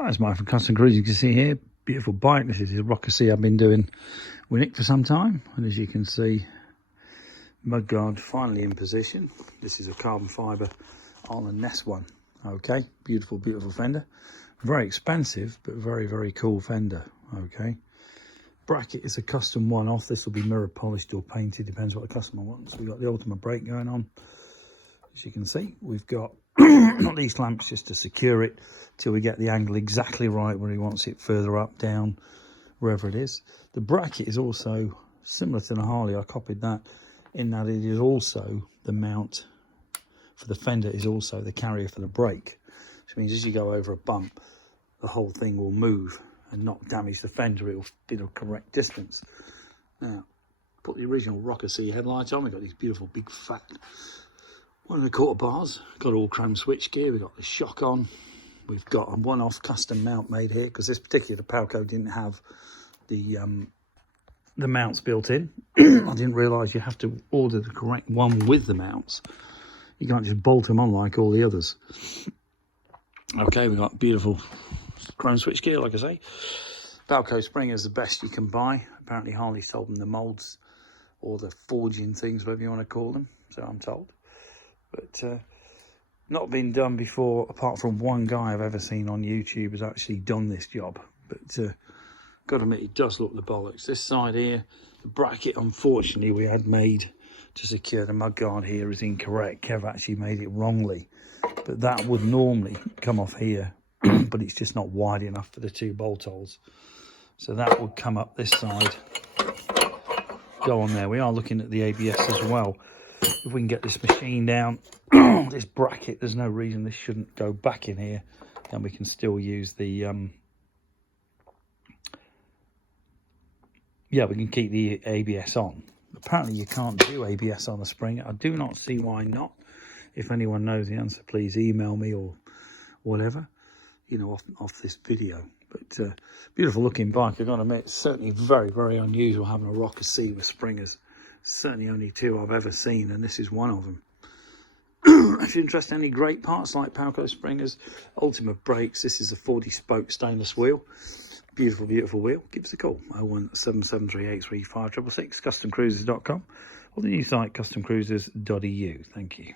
Hi, it's Mike from Custom Cruise. You can see here, beautiful bike. This is a Rocker C I've been doing with Nick for some time. And as you can see, mudguard finally in position. This is a carbon fibre on a Nest one. Okay, beautiful, beautiful fender. Very expensive, but very, very cool fender. Okay. Bracket is a custom one-off. This will be mirror polished or painted, depends what the customer wants. We've got the ultimate brake going on. As you can see, we've got these lamps just to secure it till we get the angle exactly right where he wants it, further up, down, wherever it is. The bracket is also similar to the Harley. I copied that in that it is also the mount for the fender, is also the carrier for the brake. Which means as you go over a bump, the whole thing will move and not damage the fender. It will be the correct distance. Now, put the original Rocker C headlights on. We've got these beautiful big fat 1 1/4 bars. Got all chrome switch gear. We've got the shock on. We've got a one-off custom mount made here because this particular Palco didn't have the mounts built in. I didn't realise you have to order the correct one with the mounts. You can't just bolt them on like all the others. Okay, we've got beautiful chrome switch gear, like I say. Palco spring is the best you can buy. Apparently Harley's told them the moulds or the forging things, whatever you want to call them, so I'm told. But not been done before, apart from one guy I've ever seen on YouTube has actually done this job. But got to admit, it does look the bollocks. This side here, the bracket, unfortunately, we had made to secure the mudguard here is incorrect. Kev actually made it wrongly. But that would normally come off here, but it's just not wide enough for the 2 bolt holes. So that would come up this side, go on there. We are looking at the ABS as well. If we can get this machine down, this bracket, there's no reason this shouldn't go back in here, and we can still use the yeah, we can keep the ABS on. Apparently you can't do ABS on a spring. I do not see why not. If anyone knows the answer, please email me or whatever, you know, off this video. But beautiful looking bike, I've got to admit. It's certainly very, very unusual having a Rocker C with springers. Certainly only 2 I've ever seen, and this is one of them. If you're interested in any great parts like Palco springers, ultimate brakes, this is a 40 spoke stainless wheel. Beautiful, beautiful wheel. Give us a call, 01773835666, customcruisers.com, or the new site customcruisers.eu. Thank you.